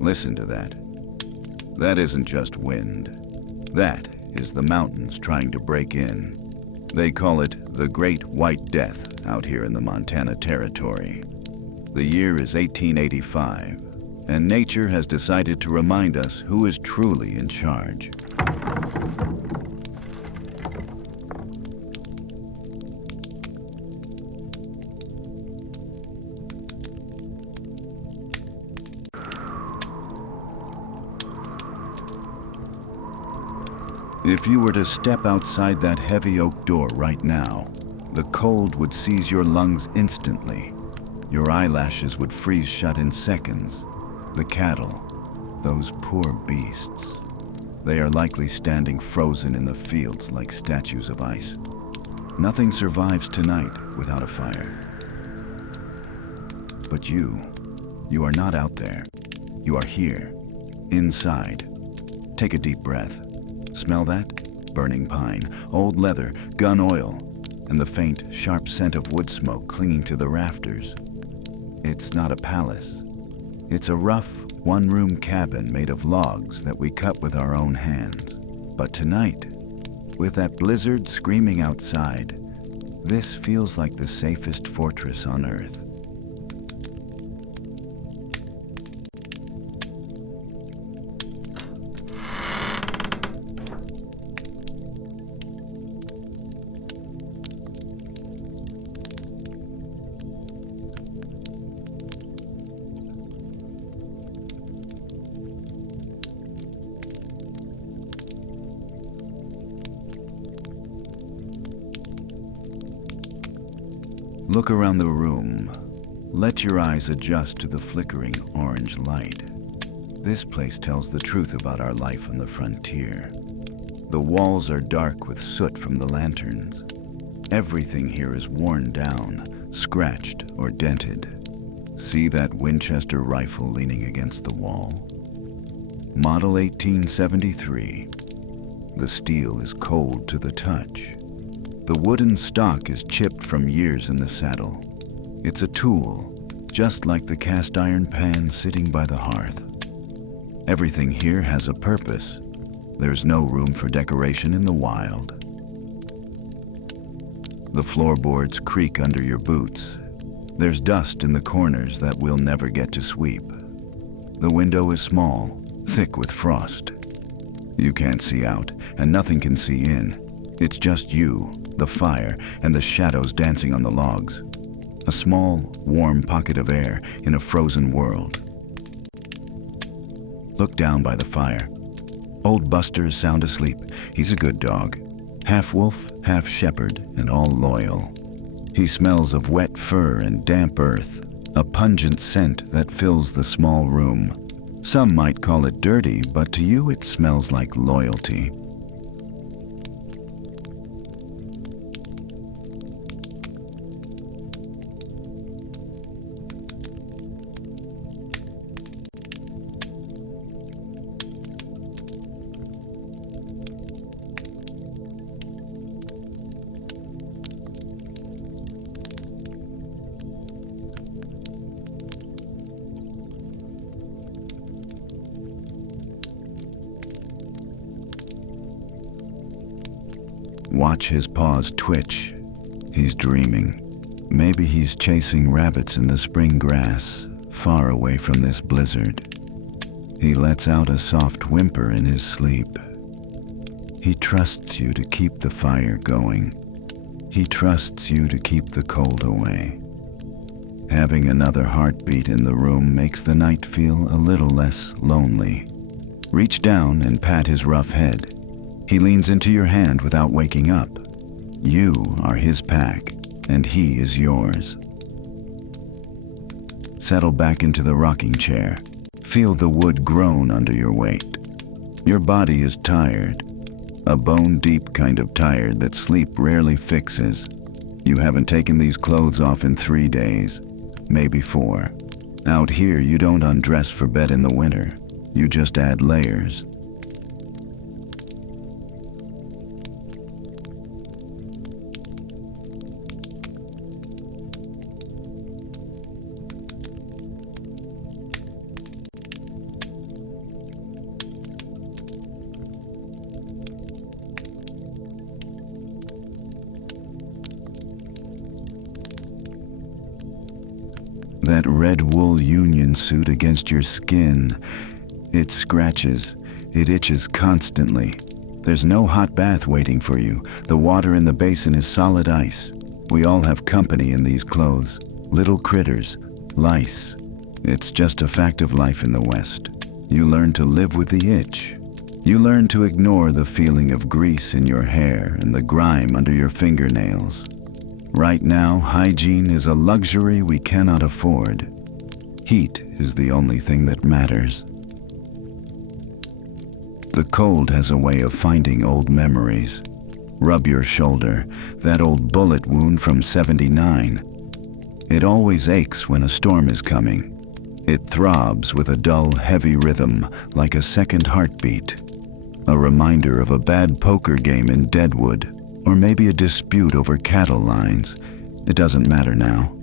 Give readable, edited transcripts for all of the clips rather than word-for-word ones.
Listen to that. That isn't just wind. That is the mountains trying to break in. They call it the Great White Death out here in the Montana Territory. The year is 1885, and nature has decided to remind us who is truly in charge. If you were to step outside that heavy oak door right now, the cold would seize your lungs instantly. Your eyelashes would freeze shut in seconds. The cattle, those poor beasts, they are likely standing frozen in the fields like statues of ice. Nothing survives tonight without a fire. But you are not out there. You are here, inside. Take a deep breath. Smell that? Burning pine, old leather, gun oil, and the faint, sharp scent of wood smoke clinging to the rafters. It's not a palace. It's a rough, one-room cabin made of logs that we cut with our own hands. But tonight, with that blizzard screaming outside, this feels like the safest fortress on earth. Look around the room. Let your eyes adjust to the flickering orange light. This place tells the truth about our life on the frontier. The walls are dark with soot from the lanterns. Everything here is worn down, scratched or dented. See that Winchester rifle leaning against the wall? Model 1873. The steel is cold to the touch. The wooden stock is chipped from years in the saddle. It's a tool, just like the cast iron pan sitting by the hearth. Everything here has a purpose. There's no room for decoration in the wild. The floorboards creak under your boots. There's dust in the corners that we'll never get to sweep. The window is small, thick with frost. You can't see out, and nothing can see in. It's just you, the fire, and the shadows dancing on the logs. A small, warm pocket of air in a frozen world. Look down by the fire. Old Buster is sound asleep. He's a good dog. Half wolf, half shepherd, and all loyal. He smells of wet fur and damp earth, a pungent scent that fills the small room. Some might call it dirty, but to you it smells like loyalty. Watch his paws twitch. He's dreaming. Maybe he's chasing rabbits in the spring grass, far away from this blizzard. He lets out a soft whimper in his sleep. He trusts you to keep the fire going. He trusts you to keep the cold away. Having another heartbeat in the room makes the night feel a little less lonely. Reach down and pat his rough head. He leans into your hand without waking up. You are his pack, and he is yours. Settle back into the rocking chair. Feel the wood groan under your weight. Your body is tired, a bone-deep kind of tired that sleep rarely fixes. You haven't taken these clothes off in 3 days, maybe 4. Out here, you don't undress for bed in the winter. You just add layers. that red wool union suit against your skin. It scratches. It itches constantly. There's no hot bath waiting for you. The water in the basin is solid ice. We all have company in these clothes. Little critters, lice. It's just a fact of life in the West. You learn to live with the itch. You learn to ignore the feeling of grease in your hair and the grime under your fingernails. Right now, hygiene is a luxury we cannot afford. Heat is the only thing that matters. The cold has a way of finding old memories. Rub your shoulder, that old bullet wound from '79. It always aches when a storm is coming. It throbs with a dull, heavy rhythm, like a second heartbeat. A reminder of a bad poker game in Deadwood, or maybe a dispute over cattle lines. It doesn't matter now.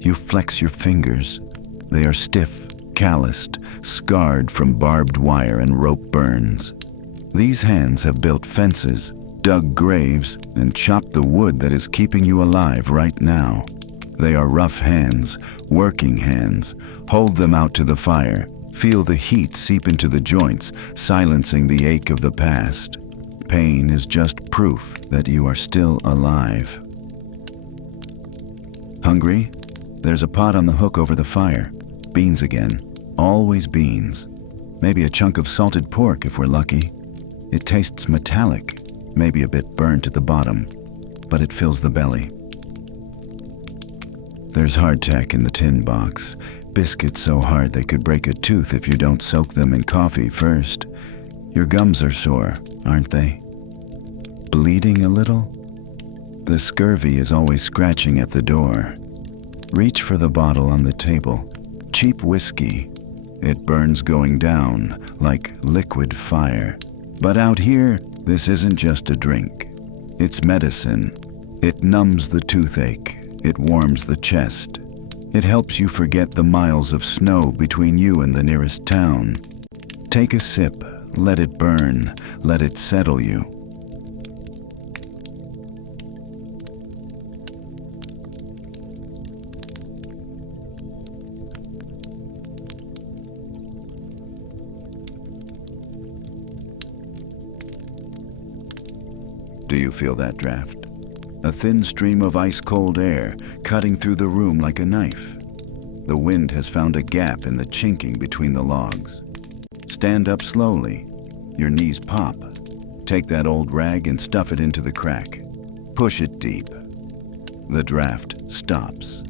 You flex your fingers. They are stiff, calloused, scarred from barbed wire and rope burns. These hands have built fences, dug graves, and chopped the wood that is keeping you alive right now. They are rough hands, working hands. Hold them out to the fire. Feel the heat seep into the joints, silencing the ache of the past. Pain is just proof that you are still alive. Hungry? There's a pot on the hook over the fire. Beans again. Always beans. Maybe a chunk of salted pork if we're lucky. It tastes metallic, maybe a bit burned at the bottom, but it fills the belly. There's hardtack in the tin box. Biscuits so hard they could break a tooth if you don't soak them in coffee first. Your gums are sore, aren't they? Bleeding a little? The scurvy is always scratching at the door. Reach for the bottle on the table. Cheap whiskey. It burns going down like liquid fire. But out here, this isn't just a drink. It's medicine. It numbs the toothache. It warms the chest. It helps you forget the miles of snow between you and the nearest town. Take a sip. Let it burn. Let it settle you. Do you feel that draft? A thin stream of ice-cold air cutting through the room like a knife. The wind has found a gap in the chinking between the logs. Stand up slowly. Your knees pop. Take that old rag and stuff it into the crack. Push it deep. The draft stops.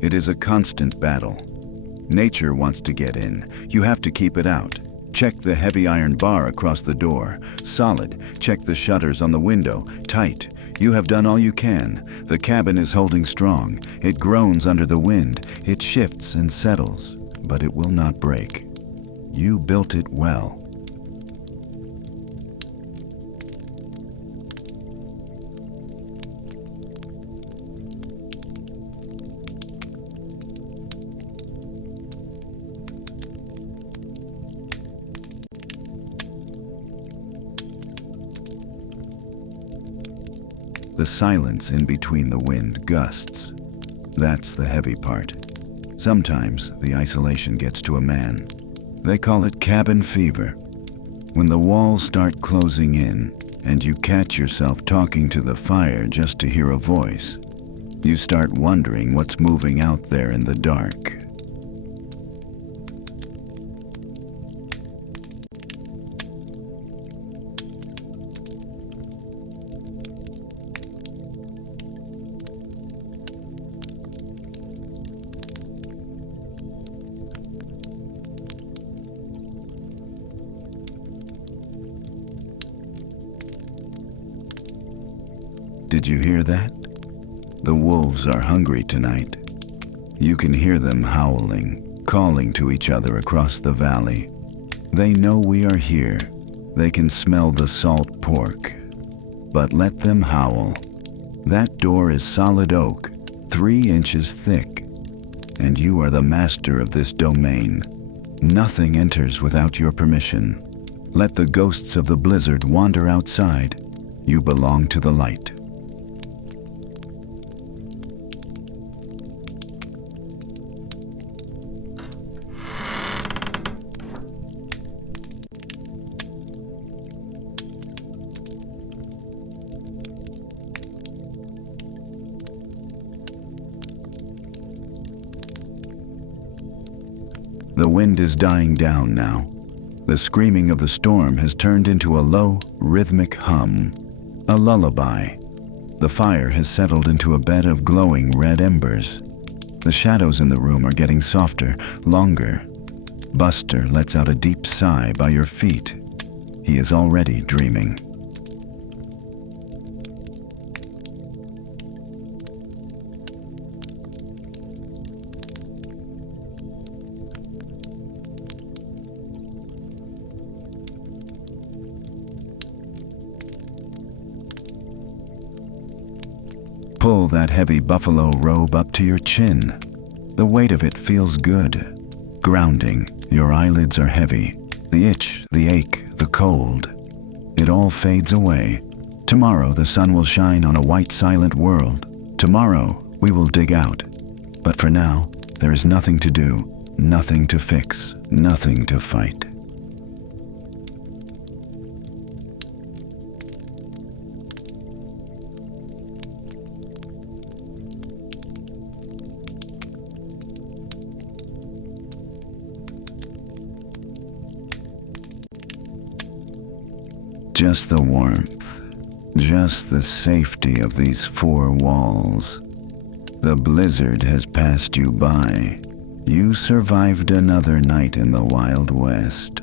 It is a constant battle. Nature wants to get in. You have to keep it out. Check the heavy iron bar across the door. Solid. Check the shutters on the window. Tight. You have done all you can. The cabin is holding strong. It groans under the wind. It shifts and settles, but it will not break. You built it well. The silence in between the wind gusts. That's the heavy part. Sometimes the isolation gets to a man. They call it cabin fever. When the walls start closing in and you catch yourself talking to the fire just to hear a voice, you start wondering what's moving out there in the dark. Did you hear that? The wolves are hungry tonight. You can hear them howling, calling to each other across the valley. They know we are here. They can smell the salt pork. But let them howl. That door is solid oak, 3 inches thick, and you are the master of this domain. Nothing enters without your permission. Let the ghosts of the blizzard wander outside. You belong to the light. The wind is dying down now. The screaming of the storm has turned into a low, rhythmic hum, a lullaby. The fire has settled into a bed of glowing red embers. The shadows in the room are getting softer, longer. Buster lets out a deep sigh by your feet. He is already dreaming. Pull that heavy buffalo robe up to your chin. The weight of it feels good. Grounding. Your eyelids are heavy. The itch, the ache, the cold. It all fades away. Tomorrow the sun will shine on a white silent world. Tomorrow we will dig out. But for now, there is nothing to do, nothing to fix, nothing to fight. Just the warmth, just the safety of these 4 walls. The blizzard has passed you by. You survived another night in the Wild West.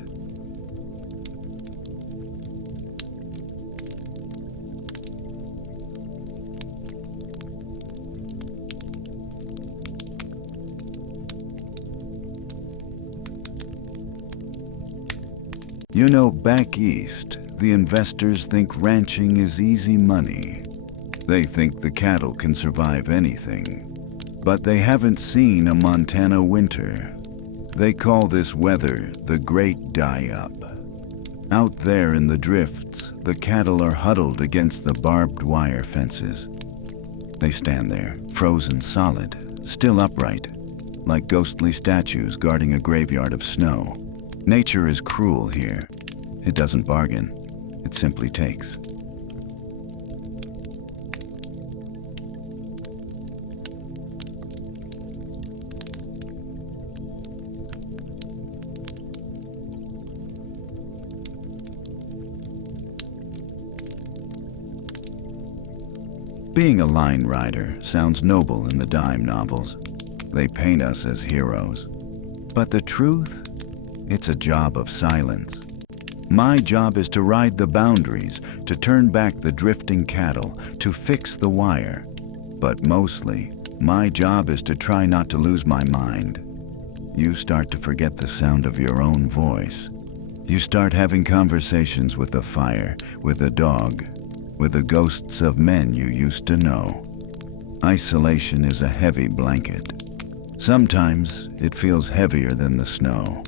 You know, back east, the investors think ranching is easy money. They think the cattle can survive anything. But they haven't seen a Montana winter. They call this weather the Great Die-Up. Out there in the drifts, the cattle are huddled against the barbed wire fences. They stand there, frozen solid, still upright, like ghostly statues guarding a graveyard of snow. Nature is cruel here. It doesn't bargain. It simply takes. Being a line rider sounds noble in the dime novels. They paint us as heroes. But the truth? It's a job of silence. My job is to ride the boundaries, to turn back the drifting cattle, to fix the wire. But mostly, my job is to try not to lose my mind. You start to forget the sound of your own voice. You start having conversations with the fire, with the dog, with the ghosts of men you used to know. Isolation is a heavy blanket. Sometimes it feels heavier than the snow.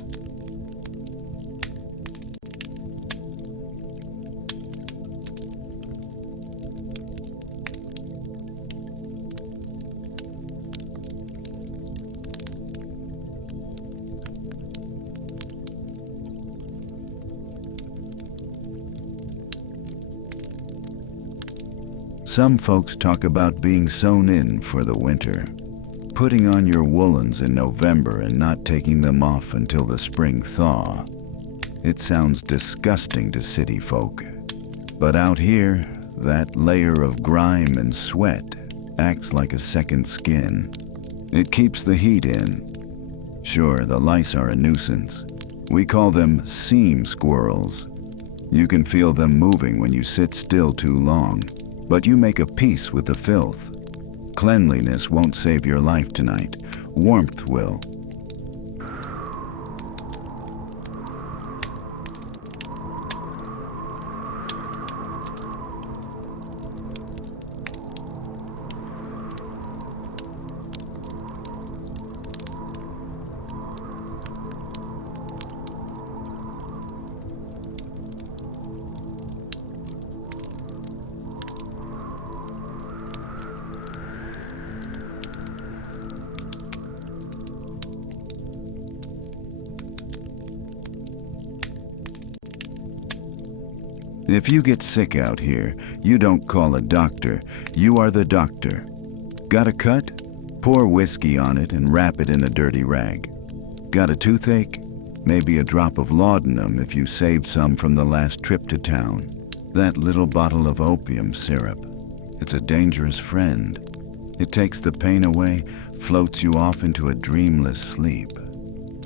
Some folks talk about being sewn in for the winter, putting on your woolens in November and not taking them off until the spring thaw. It sounds disgusting to city folk, but out here, that layer of grime and sweat acts like a second skin. It keeps the heat in. Sure, the lice are a nuisance. We call them seam squirrels. You can feel them moving when you sit still too long. but you make a peace with the filth. Cleanliness won't save your life tonight. Warmth will. If you get sick out here, you don't call a doctor, you are the doctor. Got a cut? Pour whiskey on it and wrap it in a dirty rag. Got a toothache? Maybe a drop of laudanum if you saved some from the last trip to town. That little bottle of opium syrup. It's a dangerous friend. It takes the pain away, floats you off into a dreamless sleep.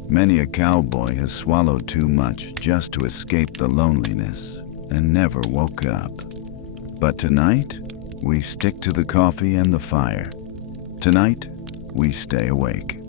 Many a cowboy has swallowed too much just to escape the loneliness and never woke up. But tonight, we stick to the coffee and the fire. Tonight, we stay awake.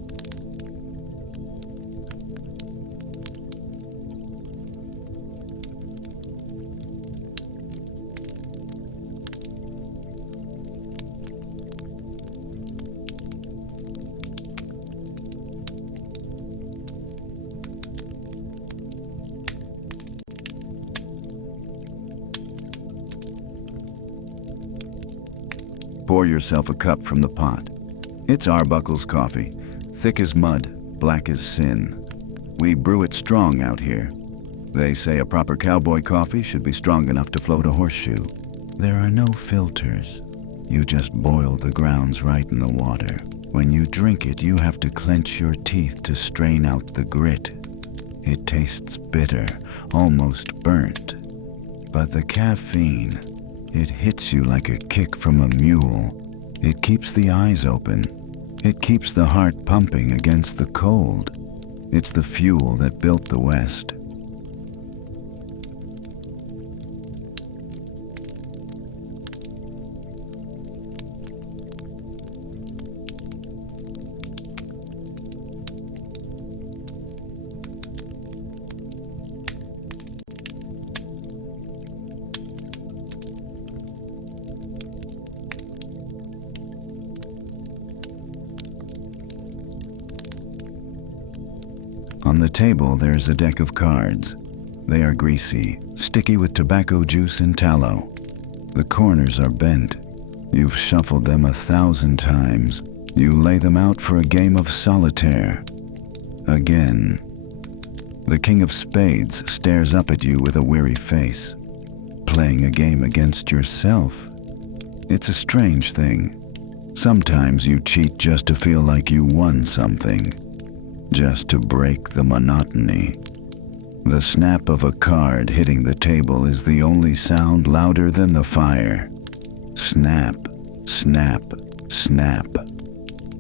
Pour yourself a cup from the pot. It's Arbuckles coffee, thick as mud, black as sin. We brew it strong out here. They say a proper cowboy coffee should be strong enough to float a horseshoe. There are no filters. You just boil the grounds right in the water. When you drink it, you have to clench your teeth to strain out the grit. It tastes bitter, almost burnt. But the caffeine, it hits you like a kick from a mule. It keeps the eyes open. It keeps the heart pumping against the cold. It's the fuel that built the West. On the table, there's a deck of cards. They are greasy, sticky with tobacco juice and tallow. The corners are bent. You've shuffled them 1,000 times. You lay them out for a game of solitaire. Again. The King of Spades stares up at you with a weary face. Playing a game against yourself. It's a strange thing. Sometimes you cheat just to feel like you won something. Just to break the monotony. The snap of a card hitting the table is the only sound louder than the fire. Snap, snap, snap.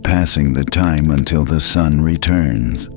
Passing the time until the sun returns.